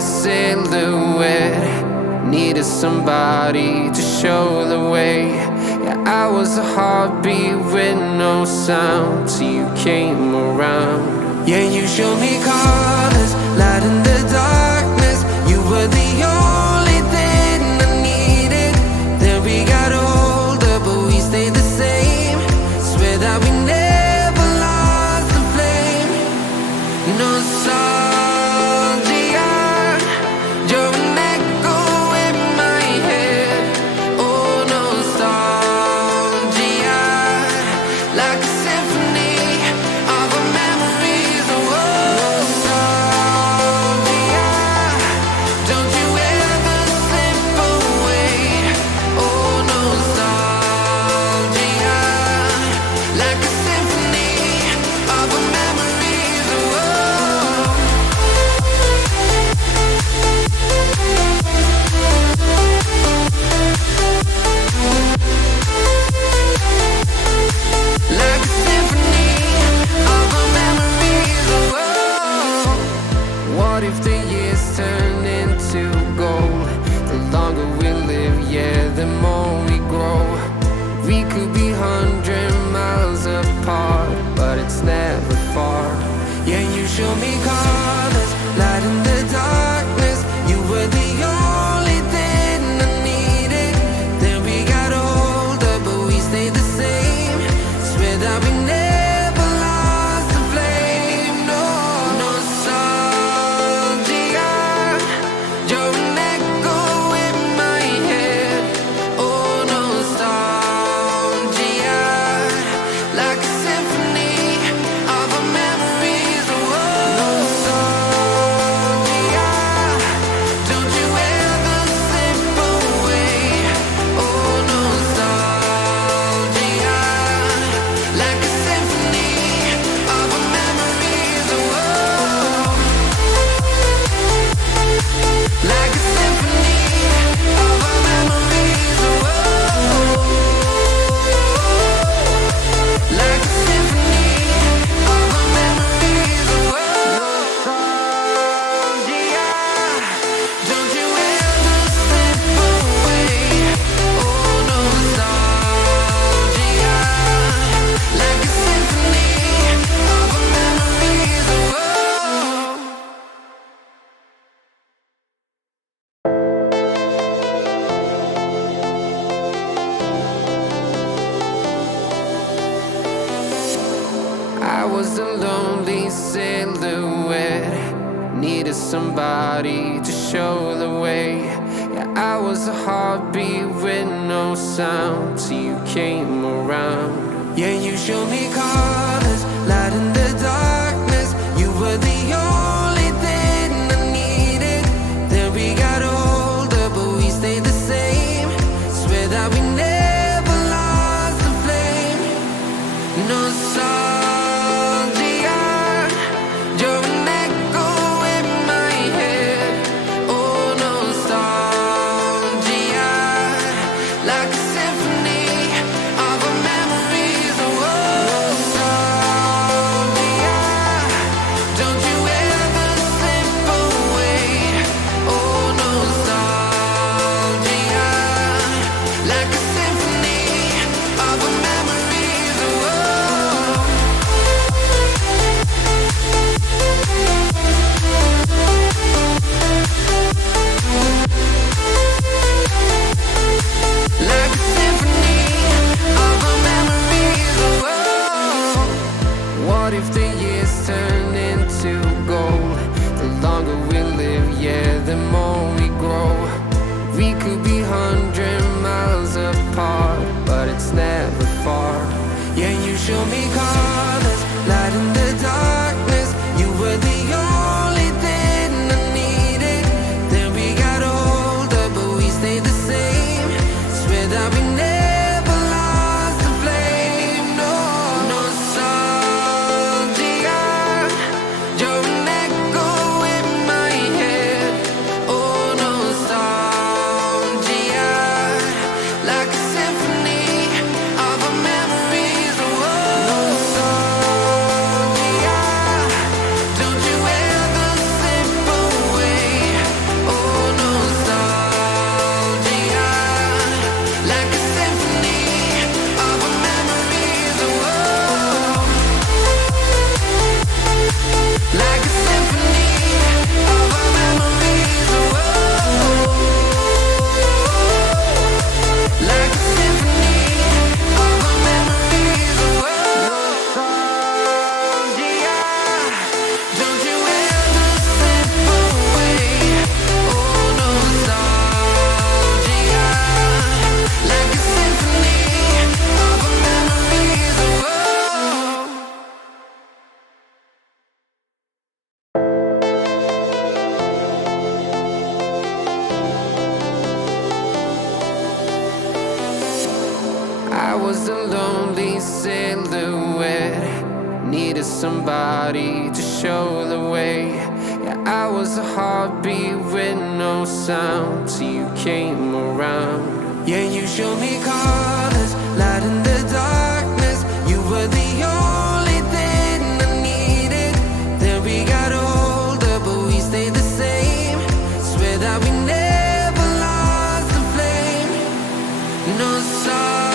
silhouette. Needed somebody to show the way. Yeah, I was a heartbeat with no sound till you came around. Yeah, you showed me colors, light in the darkness. You were the only thing I needed. Then we got older, but we stayed the same. Swear that we never lost the flame. Nostalgia, you're an echo in my head. Oh, nostalgia, like a symphony of our memories. Oh, nostalgia, don't you ever slip away. Oh, nostalgia, like a symphony of our memories. Oh, like a symphony of our memories. Oh, what if the years turn into gold? The longer we live, yeah, the more we grow. We could be 100 miles apart, but it's never far. Yeah, you show me colors, light in the darkness. You were the only thing I needed. Then we got older, but we stayed the same. Swear that we never lost the flame. No, nostalgia, you're an echo in my head. Oh, nostalgia, like a symphony of our memories. Oh, nostalgia, don't you ever slip away. Oh, nostalgia, like a symphony of our memories. Oh, like a symphony of our memories. Oh, like a symphony of our memories. Oh, nostalgia, don't you ever slip away. Oh, nostalgia, like a symphony of our memories. Oh, I was a lonely silhouette. Needed somebody to show the way. Yeah, I was a heartbeat with no sound till you came around. Yeah, you showed me colors, light in the darkness. You were the only thing I needed. Then we got older, but we stayed the same. Swear that we never lost the flame. Nostalgia, you're an echo in my head. Oh, nostalgia, like a symphony of our memories. Oh, nostalgia, don't you ever slip away. Oh, nostalgia, like a symphony of our memories. Oh, like a symphony of our memories. Oh, what if the years turn into gold? The longer we live, yeah, the more we grow. We could be 100 miles apart, but it's never far. Yeah, you show me colors, light in the darkness. You were the only thing I needed. Then we got older, but we stayed the same. Swear that we never lost the flame. No, nostalgia, you're an echo in my head. Oh, nostalgia, like a symphony of our memories. Oh, I was a lonely silhouette, needed somebody to show the way. Yeah, I was a heartbeat with no sound till you came around. Yeah, you showed me colors, light in the darkness. You were the only thing I needed. Then we got older, but we stayed the same. Swear that we never lost the flame. No sorry.